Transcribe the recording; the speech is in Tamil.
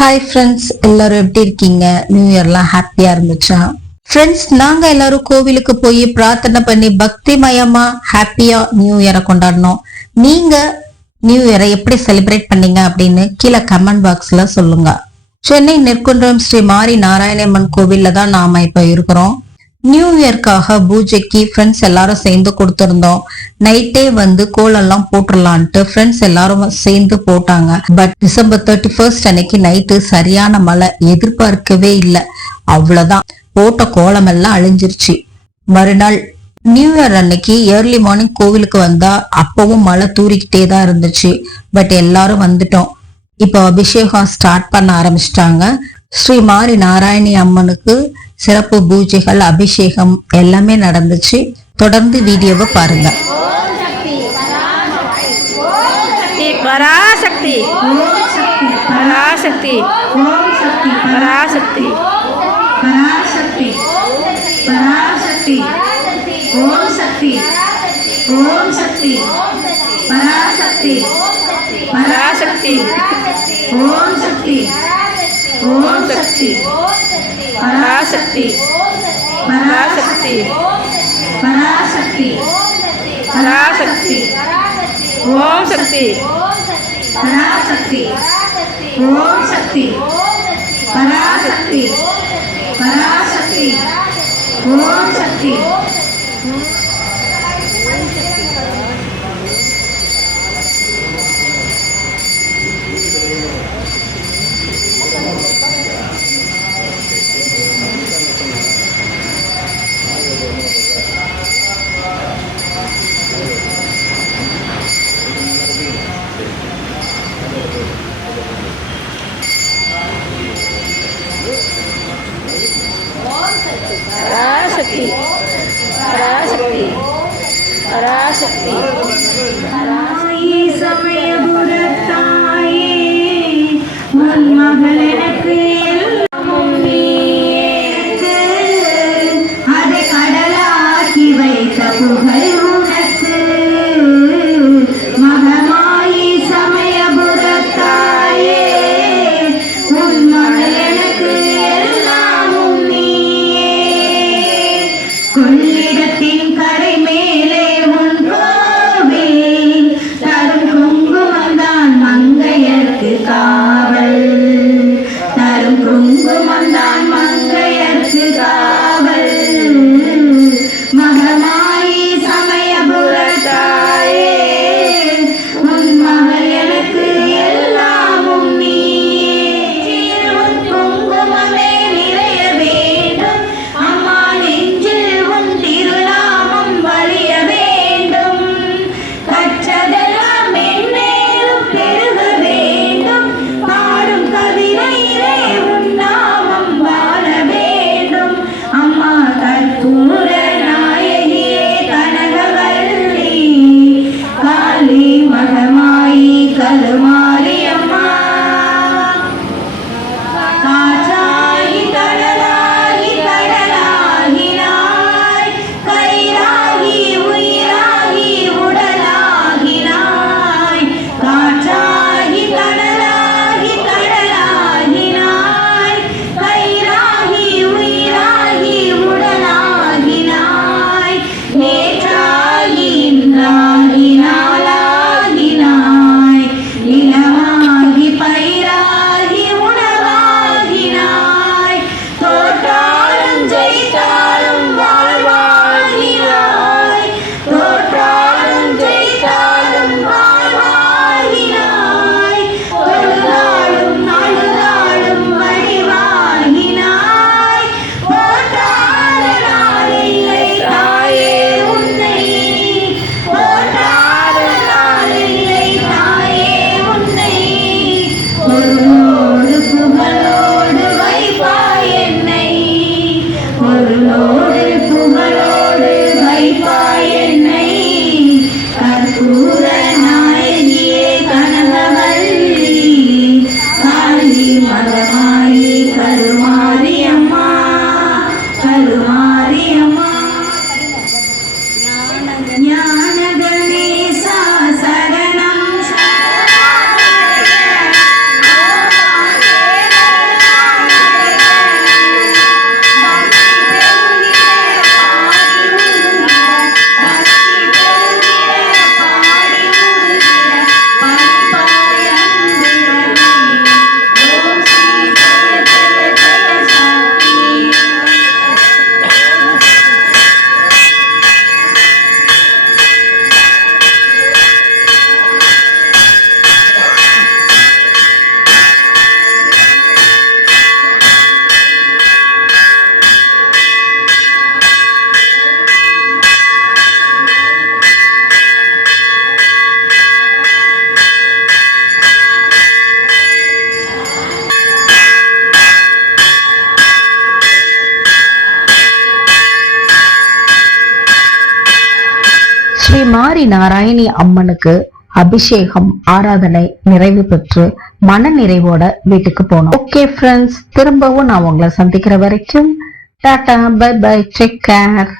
ஹாய் ஃப்ரெண்ட்ஸ், எல்லாரும் எப்படி இருக்கீங்க? நியூ இயர்லாம் ஹாப்பியா இருந்துச்சா? ஃப்ரெண்ட்ஸ், நாங்க எல்லாரும் கோவிலுக்கு போய் பிரார்த்தனை பண்ணி பக்திமயமா ஹாப்பியா நியூ இயரை கொண்டாடினோம். நீங்க நியூ இயரை எப்படி செலிப்ரேட் பண்ணீங்க அப்படின்னு கீழே கமெண்ட் பாக்ஸ்ல சொல்லுங்க. சென்னை நெற்குன்றம் ஸ்ரீ மாரி நாராயணம்மன் கோவில்ல தான் நாம இப்ப இருக்கிறோம். நியூ இயர்க்காக பூஜைக்கு ஃப்ரெண்ட்ஸ் எல்லாரும் சேர்ந்து கொடுத்திருந்தோம். நைட்டே கோலெல்லாம் போட்டுடலான்ட்டு ஃப்ரெண்ட்ஸ் எல்லாரும் சேர்ந்து போட்டாங்க. பட் டிசம்பர் 31 அன்னைக்கு நைட்டு சரியான மழை, எதிர்பார்க்கவே இல்லை. அவ்வளவுதான், போட்ட கோலம் எல்லாம் அழிஞ்சிருச்சு. மறுநாள் நியூ இயர் அன்னைக்கு ஏர்லி மார்னிங் கோவிலுக்கு வந்தா அப்பவும் மழை தூரிக்கிட்டே தான் இருந்துச்சு. பட் எல்லாரும் வந்துட்டோம். இப்போ அபிஷேகம் ஸ்டார்ட் பண்ண ஆரம்பிச்சிட்டாங்க. ஸ்ரீ மாரி நாராயணி அம்மனுக்கு சிறப்பு பூஜைகள், அபிஷேகம் எல்லாமே நடந்துச்சு. தொடர்ந்து வீடியோவை பாருங்க. பராசக்தி பராசக்தி பராசக்தி பராசக்தி பராசக்தி ஓம் சக்தி ஓம் சக்தி பராசக்தி பராசக்தி ஓம் சக்தி ஓம் சக்தி பராசக்தி பராசக்தி பராசக்தி பராசக்தி ஓம் சக்தி பராசக்தி ஓம் சக்தி பராசக்தி பராசக்தி ஓம் சக்தி பராசக்தி பராசக்தி பராசக்தி பராசக்தி சமயபுரத்தாயே உன் மகள் எனக்கு எல்லாமும் நீக்கு, அதை கடலாக்கி வைத்த புகழ் உனக்கு. மகமாயி சமயபுரத்தாயே உன் மகள் எனக்கு எல்லாமும் நீயே. கொள்ளிடத்தின் கரை மேலே உன் கோவில் தரும் குங்குமந்தான் மங்கையர்க்கு காவல். தரும் குங்குமந்தான் மங்கையர்க்கு காவல். மகமாயி சமயபுரத்தாயே உன் மகள் எனக்கு எல்லாமும் நீயே. உன் குங்குமமே நிறைய வேண்டும் அம்மா, நெஞ்சில் உன் திருநாமம் வலிய வேண்டும். கற்றதெல்லாம் மென்மேலும் பெருக வேண்டும். பாடும் கவிதையிலே உன் நாமம் வாழ வேண்டும். அம்மா கற்பூர நாயகியே கனகவல்லி காளி மகமாயி கருமாரி அம்மா. காற்றாகி கடலாகி கடலாகினாய், கயிறாகி உயிராகி உடலாகினாய். காற்றாகி கடலாகி கடலாகினாய், கயிறாகி உயிராகி உடலாகினாய். நேற்றாகி இன்றாகி நாளாகினாய், நிலமாகி பயிராகி உணவாகினாய். தோற்றாலும் ஜெயித்தாலும் வாழ்வாகினாய். தோற்றாலும் ஜெயித்தாலும் வாழ்வாகினாய். தொழுதாலும் அழுதாலும் வடிவாகினாய். போற்றாத நாளில்லை தாயே உன்னை. போற்றாத நாளில்லை தாயே உன்னை. பொருளோடு புகழோடு வைப்பாய் என்னை. பொருளோடு புகழோடு வைப்பாய் என்னை. கற்பூர நாயகியே கனகவல்லி காளி மகமாயி கருமாரி அம்மா. கருமாரி அம்மா. ஞான கணேசா சரணம் சரணம். ஸ்ரீ மாரி நாராயணி அம்மனுக்கு அபிஷேகம் ஆராதனை நிறைவு பெற்று மன நிறைவோட வீட்டுக்கு போனோம். ஓகே ஃப்ரெண்ட்ஸ், திரும்பவும் நான் உங்களை சந்திக்கிற வரைக்கும் tata, bye bye, take care.